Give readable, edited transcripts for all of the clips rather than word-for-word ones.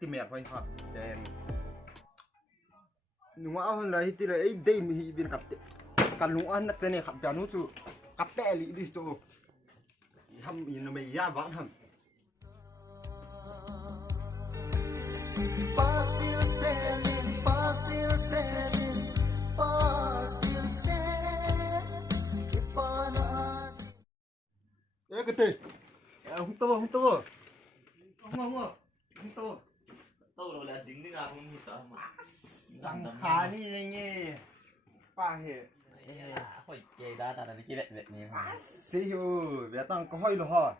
tìm mẹ phải hả đèn nung ăn là hít là ấy đây mình bên cặp cặp nung ăn là tên này cặp nhà nó chú cặp bè lì đi chú hầm gì nó mày ra vãn hầm ê cái gì không to không to đâu là đứng đi nào không sợ mà răng khá đi nghe ba hệ hỏi chơi đá ta là cái vậy vậy này xí hưu bé tăng có hơi rồi hả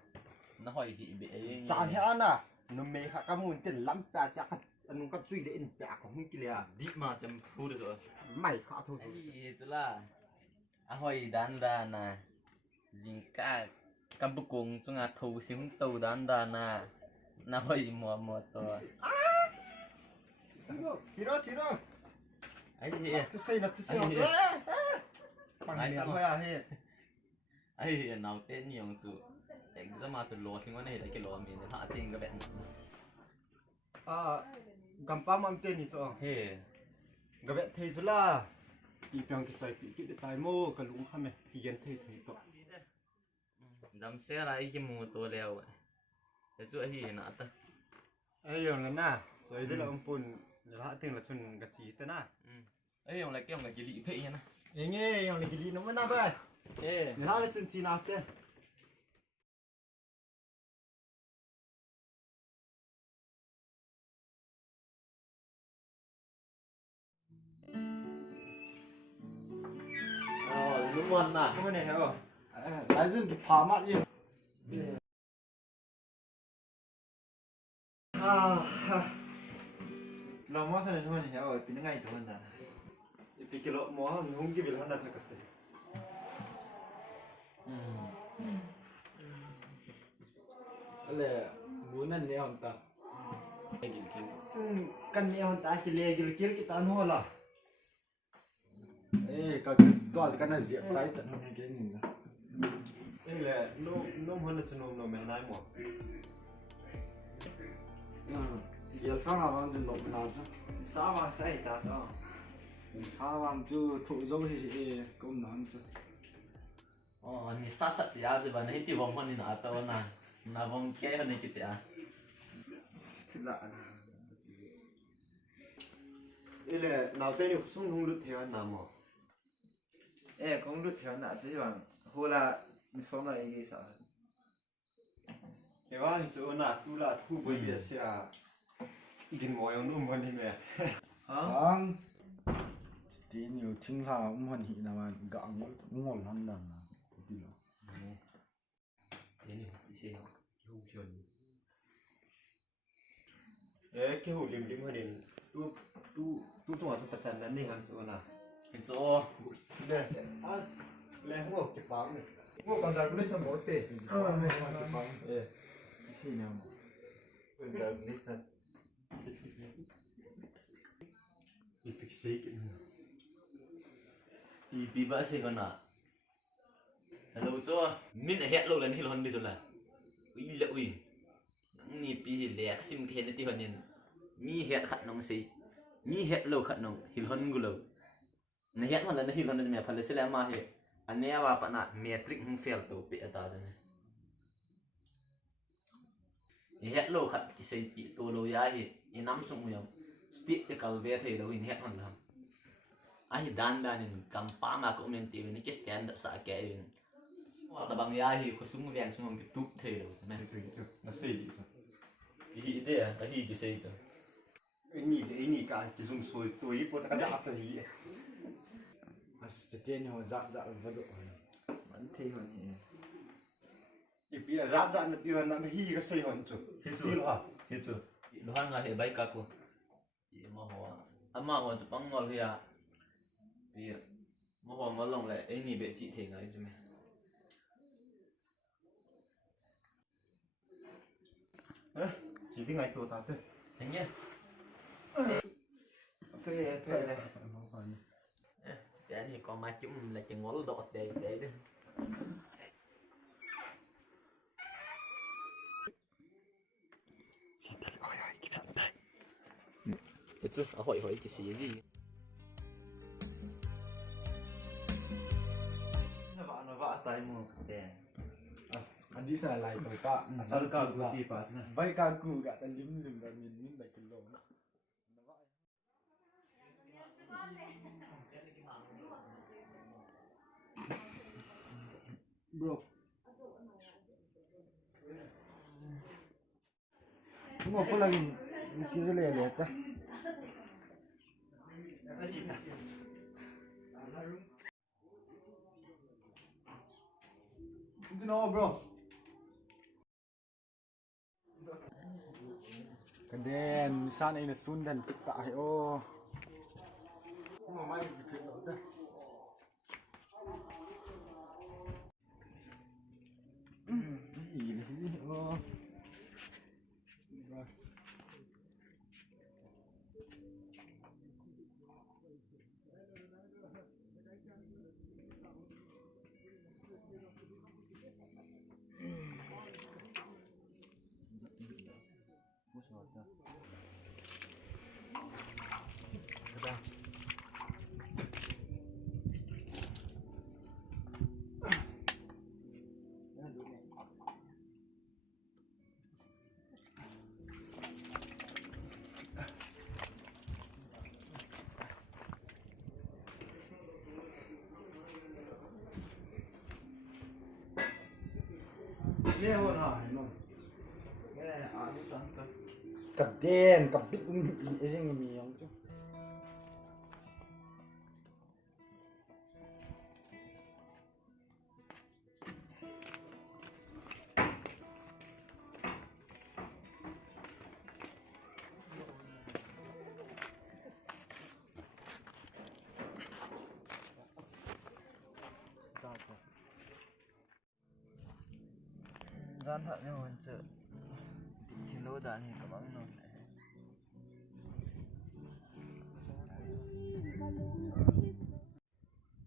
nó hỏi gì bị sao thế anh à nó mê khá cam muốn tiền lắm ta chắc anh có suy đến bé cũng không kia đi mà chấm phu được rồi mày khá thôi ấy chứ là hỏi đàn đàn à gì cả cam bук공 chúng ta thâu sim tàu đàn đàn à nó hỏi mua to 지러 ấy 투세이 bằng miệng thôi à he ấy nào tên nhiều chú exam mà chú lo thì ngon này cái lo mình họ tên cái bạn à gampa mang tên gì cho he cái bạn thấy chứ là đi 병 cái trái cái tài mô cái lũng khăm này thì dân thấy to đâm xe lại cái mùa to leo cái chú ấy nó ta ấy rồi là na rồi đây là ông phun là tên là chun gạch chỉ tên à ấy ông lại cái ông lại cái lị phê nha ấy nghe ông này cái gì nó mới na vậy ê là chun chỉ nào tên đúng không à cái này hả lại dùng cái phá mắt gì lo mó sao thôi thì rồi bị nó ngay tụi mình là bị cái lỗ mó không cái việc nó đặt cho cái là muốn ăn nè ta căn nhà hắn ta chỉ lê cái kita nó là ê cái đó cái này dễ trái tận cái này ra đây là nó hơn là nó mẹ này mà giờ sao nào ăn được nào chứ sao mà sai ta sao sao ăn chứ thụ dâu thì cũng ngon chứ ni sasa ti aje ba nahi ti bom man ni ata na bom ke ha ni kiti a thật lạ đây là nào tên được sung không được theo nào mà ê cũng được theo nãy chứ bằng hồ là số này cái sao thếว่าchỗ nào tu là thu bởi vì sẽ điên mồi ông nó muốn đi mẹ hả tí nhiều chính là ông hoàn hỷ nào mà gạo ngon lắm đằng tí nữa thế ni ise hưu chuyện đấy cái hồ liềm hơn đến tu trong ở trong mặt trận này hàng chỗ nào hin so đây lẽ không có kịp báo này không còn dài cũng lấy xong mỗi tệ xí nào mình đợi lấy xong đi bịch xí cái i bi ba se kana hello cho min het lo len hil hon đi rồi là ui lệ ui ni pi le sim ke ne ti hon nin mi het khat nong si mi het lo khat nong hil hon gu lo ne het hon la hil hon me phale se la ma he ane wa pa na metric hung fail to pe ata jan ni het lo khat ki se ti to lo ya hi inam sung yam stick te kal ve thei lo in het hon lam ai dan in kampa ma ko men ti ni ke stand sa ke in ta bang ya hi ko sung veng sung ki tup the lo sa men nó xì hi de a hi ki sei cha cái nhỉ cả cái dùng sôi túi bộ ta cái đạp cho gì à sẽ tiền họ dạ vật độ vẫn thế còn nhỉ thì bây giờ nó bây nó mới hi cái xây hòn chủ hi hi lo hi chu lo han ga he bai ka ko i ma ho cha pang ngol ya thì mà họ ngó lòng lại ấy nhìn bé chị thế ngay chứ mày chỉ tiếng ngày tuổi ta thôi anh nhé ok này cái này còn mà chúng là chừng ngó đọt để đấy sao ta lại ôi cái bạn đây chứ hỏi cái gì đi nó vạ tay mua đèn Adi sa lai to ka asal ka guti pas na bai ka ku ga ta lim ga min bai kilo bro mo ko lagi kizile le ta no bro Keden sana ina sundan kita ai o mo mai ki lo da oh Leo na no. Anu tangka. Skaden kapit ising mi yang tu. Gian thợ nhau hơn sợ thì lô đạn thì các bạn nó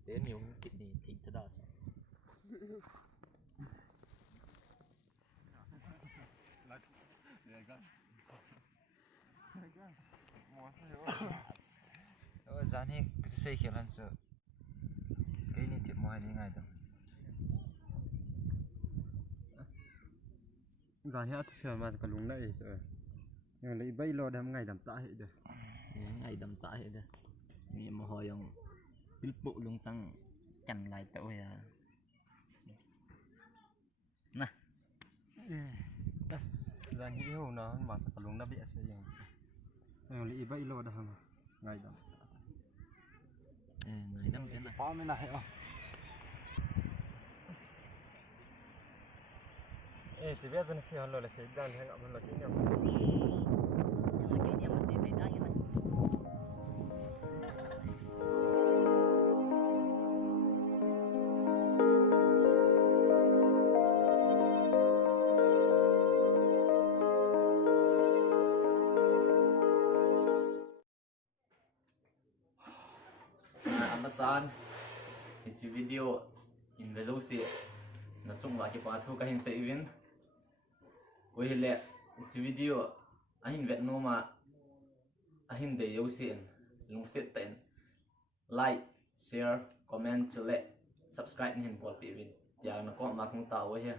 để nhiều cái gì thì thế đó sao gian thì cái xây kiểu lần sợ cái này thiệt mỏi như ngày đâu gian thì tôi sợ mà còn lúng lại sợ nhưng lấy bay lo đam ngày đam tạ hệ được ngày đầm tạ hết rồi mi mà hỏi ông tiếp bộ lung sang chằn lại tội à nè gian nghĩ hồ nó mà còn lúng nó bị xây nhưng lấy bay lo đam ngày đam ngày đầm thế này Có mới này không? Ê, chỉ biết dân xe là sẽ đàn hay ngậm là cái nhau. cái nhà mình chỉ phải đá như này Amazon it's video in the zosi na chung wa ki pa thu ka hin se event ko hele it's video ahin vet no ma ahin de yo sen lung set ten like share comment chule subscribe hin bol pi event ya na ko ma khung ta wo he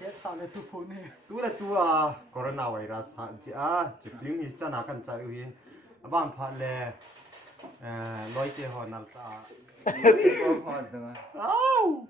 Chết sao lại tu phun này? Tu là tu coronavirus chỉ phim thì chắc là cần chạy uy bạn phải là lôi tiền họ nằm ta chỉ có họ thôi